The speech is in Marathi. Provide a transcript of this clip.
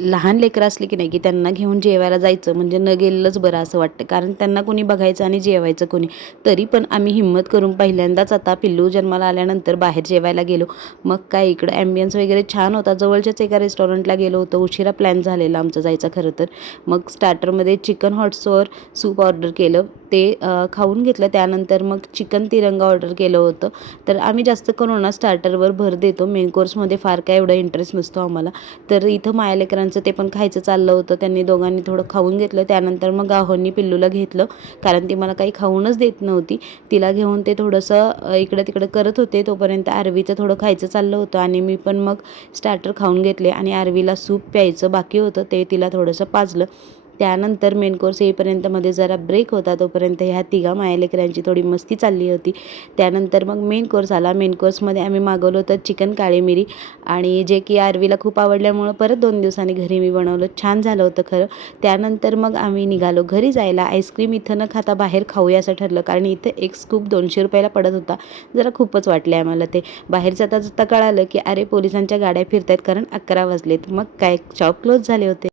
लहान लेकरं असली की नाही की त्यांना घेऊन जेवायला जायचं म्हणजे न गेलेलंच बरं असं वाटतं, कारण त्यांना कोणी बघायचं आणि जेवायचं कोणी. तरी पण आम्ही हिंमत करून पहिल्यांदाच आता पिल्लू जन्माला आल्यानंतर बाहेर जेवायला गेलो. मग काय इकडं ॲम्बियन्स वगैरे छान होता. जवळच्याच एका रेस्टॉरंटला गेलो होतो. उशिरा प्लॅन झालेला आमचा जायचा खरं तर. मग स्टार्टरमध्ये chicken hot sour soup order केलं, ते खाऊन घेतलं. त्यानंतर मग चिकन तिरंगा ऑर्डर केलं होतं. तर आम्ही जास्त करून ना स्टार्टरवर भर देतो, मेन कोर्समध्ये फार काय एवढा इंटरेस्ट नसतो आम्हाला. तर इथं माया लेकरांचं ते पण खायचं चाललं होतं. त्यांनी दोघांनी थोडं खाऊन घेतलं. त्यानंतर मग आहोंनी पिल्लूला घेतलं, कारण ती मला काही खाऊनच देत नव्हती. तिला घेऊन ते थोडंसं इकडं तिकडं करत होते. तोपर्यंत आरवीचं थोडं खायचं चाललं होतं आणि मी पण मग स्टार्टर खाऊन घेतले आणि आरवीला सूप प्यायचं बाकी होतं, ते तिला थोडंसं पाजलं. त्यानंतर मेन कोर्स येईपर्यंत मध्ये जरा ब्रेक होता, तोपर्यंत ह्या तिघा माया लेकरांची थोडी मस्ती चालली होती. त्यानंतर मग मेन कोर्स आला. मेन कोर्समध्ये आम्ही मागवलं होतं चिकन काळी मिरी, आणि जे की आरवीला खूप आवडल्यामुळं परत 2 दिवसांनी घरी मी बनवलं. छान झालं होतं खरं. त्यानंतर मग आम्ही निघालो घरी जायला. आईस्क्रीम इथं न खाता बाहेर खाऊया असं ठरलं, कारण इथं एक स्कूप 200 रुपयाला पडत होता. जरा खूपच वाटले आम्हाला ते. बाहेर जाता जाता कळालं की अरे पोलिसांच्या गाड्या फिरत आहेत, कारण 11 वाजलेत. मग काय शॉप क्लोज झाले होते.